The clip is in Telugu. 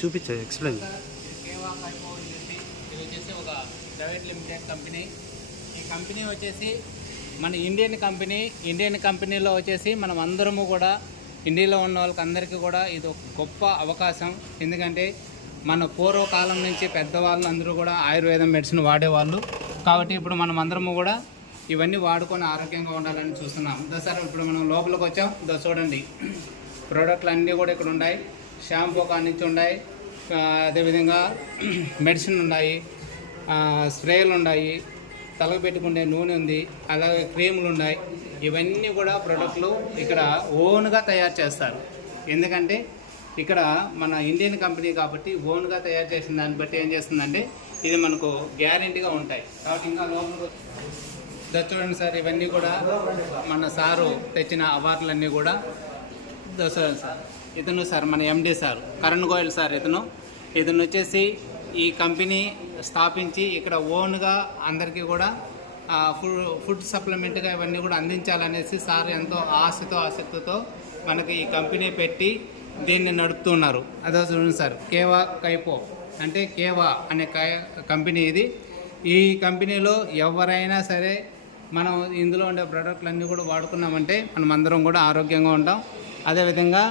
చూపించే ఎక్స్ప్లెయిన్. కేవా కైపో ఇండస్ట్రీ ఇది వచ్చేసి ఒక ప్రైవేట్ లిమిటెడ్ కంపెనీ. ఈ కంపెనీ వచ్చేసి మన ఇండియన్ కంపెనీలో వచ్చేసి మనం అందరము కూడా ఇండియాలో ఉన్న వాళ్ళకి అందరికీ కూడా ఇది ఒక గొప్ప అవకాశం. ఎందుకంటే మన పూర్వకాలం నుంచి పెద్దవాళ్ళు అందరూ కూడా ఆయుర్వేదం మెడిసిన్ వాడేవాళ్ళు. కాబట్టి ఇప్పుడు మనం అందరము కూడా ఇవన్నీ వాడుకొని ఆరోగ్యంగా ఉండాలని చూస్తున్నాం. సార్ ఇప్పుడు మనం లోపలికి వచ్చాం. చూడండి, ప్రోడక్ట్లు అన్నీ కూడా ఇక్కడ ఉన్నాయి. షాంపూ కానించి ఉన్నాయి, అదేవిధంగా మెడిసిన్ ఉన్నాయి, స్ప్రేలు ఉన్నాయి, తలకు పెట్టుకునే నూనె ఉంది, అలాగే క్రీములు ఉన్నాయి. ఇవన్నీ కూడా ప్రోడక్ట్లు ఇక్కడ ఓన్గా తయారు చేస్తారు. ఎందుకంటే ఇక్కడ మన ఇండియన్ కంపెనీ కాబట్టి ఓన్గా తయారు చేసిన దాన్ని బట్టి ఏం చేస్తుందంటే ఇది మనకు గ్యారెంటీగా ఉంటాయి. కాబట్టి ఇంకా లోపల చూడండి సార్, ఇవన్నీ కూడా మన సారు తెచ్చిన అవార్డులన్నీ కూడా చూడండి సార్. ఇతను సార్ మన MD sir Karan Goyal sir. ఇతను వచ్చేసి ఈ కంపెనీ స్థాపించి ఇక్కడ ఓన్గా అందరికీ కూడా ఫుడ్ సప్లిమెంట్గా ఇవన్నీ కూడా అందించాలనేసి సార్ ఎంతో ఆసక్తితో మనకి ఈ కంపెనీ పెట్టి దీన్ని నడుపుతున్నారు. అదే చూడండి సార్, కేవా కైపో అంటే కేవా అనే కంపెనీ ఇది. ఈ కంపెనీలో ఎవరైనా సరే మనం ఇందులో ఉండే ప్రోడక్ట్లన్నీ కూడా వాడుకున్నామంటే మనం అందరం కూడా ఆరోగ్యంగా ఉంటాం. అదేవిధంగా